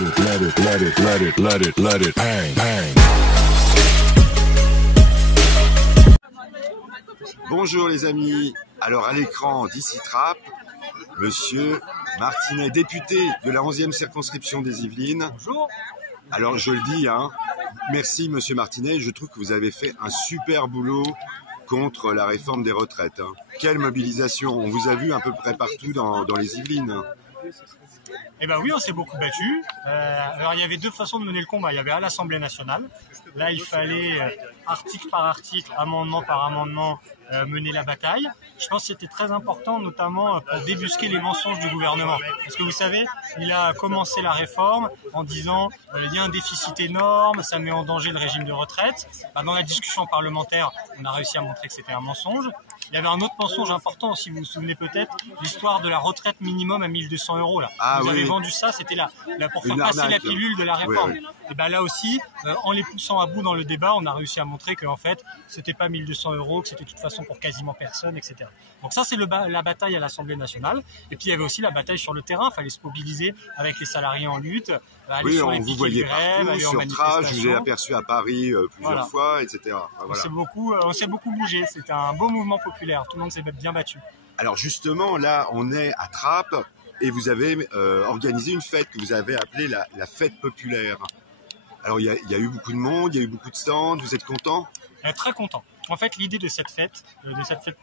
let it bang, bang. Bonjour les amis, alors à l'écran d'Ici Trappes, Monsieur Martinet, député de la 11e circonscription des Yvelines. Bonjour. Alors je le dis, merci Monsieur Martinet, je trouve que vous avez fait un super boulot contre la réforme des retraites. Quelle mobilisation, on vous a vu à peu près partout dans les Yvelines. Eh ben oui, on s'est beaucoup battu. Alors il y avait deux façons de mener le combat. Il y avait à l'Assemblée nationale. Là, il fallait article par article, amendement par amendement, mener la bataille. Je pense que c'était très important, notamment pour débusquer les mensonges du gouvernement. Parce que vous savez, il a commencé la réforme en disant il y a un déficit énorme, ça met en danger le régime de retraite. Dans la discussion parlementaire, on a réussi à montrer que c'était un mensonge. Il y avait un autre mensonge important, si vous vous souvenez peut-être, l'histoire de la retraite minimum à 1 200 €. Là. Vous avez vendu ça, c'était là pour faire passer la pilule de la réforme. Oui. Et ben là aussi, en les poussant à bout dans le débat, on a réussi à montrer qu'en fait, c'était pas 1 200 €, que c'était de toute façon pour quasiment personne, etc. Donc ça, c'est la bataille à l'Assemblée nationale. Et puis il y avait aussi la bataille sur le terrain. Il fallait se mobiliser avec les salariés en lutte. Aller sur les vous voyez grève, partout, aller sur Trappes, je vous ai aperçu à Paris plusieurs fois, etc. Voilà. On s'est beaucoup bougé. C'était un beau mouvement populaire. Tout le monde s'est bien battu. Alors justement, là, on est à Trappes et vous avez organisé une fête que vous avez appelée la fête populaire. Alors il y a eu beaucoup de monde, il y a eu beaucoup de stands. Vous êtes content ? Très content. En fait, l'idée de cette fête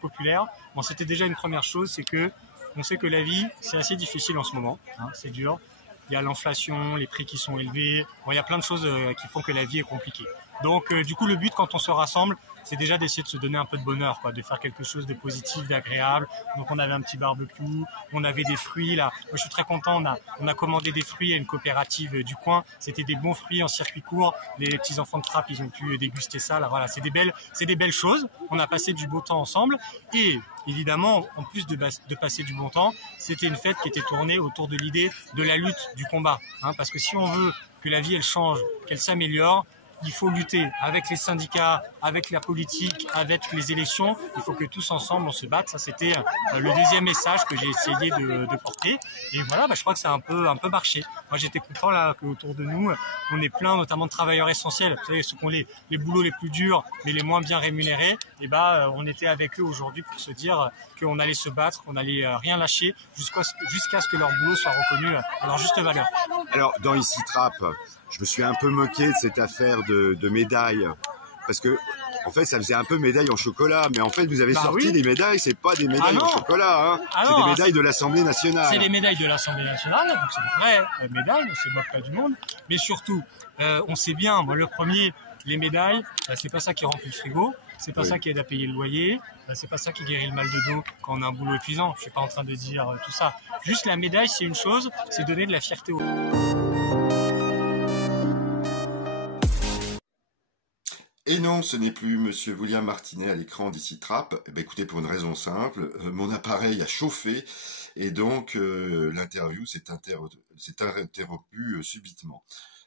populaire, c'était déjà une première chose, c'est que on sait que la vie, c'est assez difficile en ce moment. C'est dur. Il y a l'inflation, les prix qui sont élevés. Il y a plein de choses qui font que la vie est compliquée. Donc, du coup, le but quand on se rassemble, c'est déjà d'essayer de se donner un peu de bonheur, de faire quelque chose de positif, d'agréable. Donc, on avait un petit barbecue, on avait des fruits là. Moi, je suis très content. On a commandé des fruits à une coopérative du coin. C'était des bons fruits en circuit court. Les petits enfants de Trappes, ils ont pu déguster ça. Là, voilà, c'est des belles choses. On a passé du beau temps ensemble et évidemment, en plus de passer du bon temps, c'était une fête qui était tournée autour de l'idée de la lutte, du combat. Parce que si on veut que la vie elle change, qu'elle s'améliore, il faut lutter avec les syndicats, avec la politique, avec les élections. Il faut que tous ensemble on se batte. Ça c'était le deuxième message que j'ai essayé de porter. Et voilà, je crois que ça a un peu marché. Moi j'étais content là qu'autour de nous, on est plein notamment de travailleurs essentiels. Vous savez, ceux qui ont les boulots les plus durs, mais les moins bien rémunérés. Et on était avec eux aujourd'hui pour se dire qu'on allait se battre, qu'on allait rien lâcher jusqu'à ce que leur boulot soit reconnu à leur juste valeur. Alors dans Ici Trappes, je me suis un peu moqué de cette affaire de médailles, parce que en fait ça faisait un peu médaille en chocolat, mais en fait vous avez sorti des médailles, c'est pas des médailles en chocolat, c'est des médailles de l'Assemblée nationale. C'est des médailles de l'Assemblée nationale, donc c'est des vraies médailles, on se moque pas du monde, mais surtout on sait bien, moi le premier, les médailles, c'est pas ça qui remplit le frigo, c'est pas ça qui aide à payer le loyer, c'est pas ça qui guérit le mal de dos quand on a un boulot épuisant. Je suis pas en train de dire tout ça. Juste la médaille, c'est une chose, c'est donner de la fierté aux... Et non, ce n'est plus Monsieur William Martinet à l'écran d'Ici Trappes. Écoutez, pour une raison simple, mon appareil a chauffé et donc l'interview s'est interrompue subitement.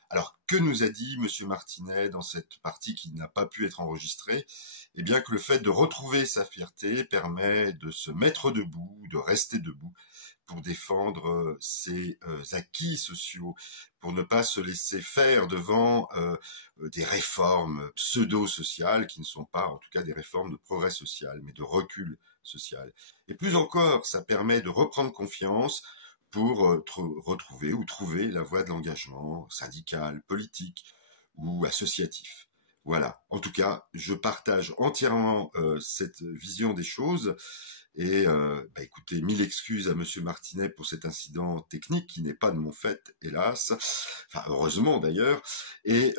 Alors, que nous a dit Monsieur Martinet dans cette partie qui n'a pas pu être enregistrée ? Eh bien que le fait de retrouver sa fierté permet de se mettre debout, de rester debout, pour défendre ses acquis sociaux, pour ne pas se laisser faire devant des réformes pseudo-sociales qui ne sont pas, en tout cas, des réformes de progrès social, mais de recul social. Et plus encore, ça permet de reprendre confiance pour retrouver ou trouver la voie de l'engagement syndical, politique ou associatif. Voilà. En tout cas, je partage entièrement cette vision des choses. Et écoutez, 1000 excuses à Monsieur Martinet pour cet incident technique qui n'est pas de mon fait, hélas. Enfin, heureusement d'ailleurs. Et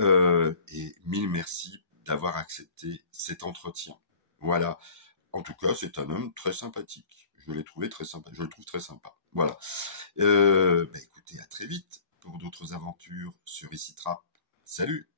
1000 merci d'avoir accepté cet entretien. Voilà. En tout cas, c'est un homme très sympathique. Je l'ai trouvé très sympa. Je le trouve très sympa. Voilà. Écoutez, à très vite pour d'autres aventures sur Ici Trappes. Salut!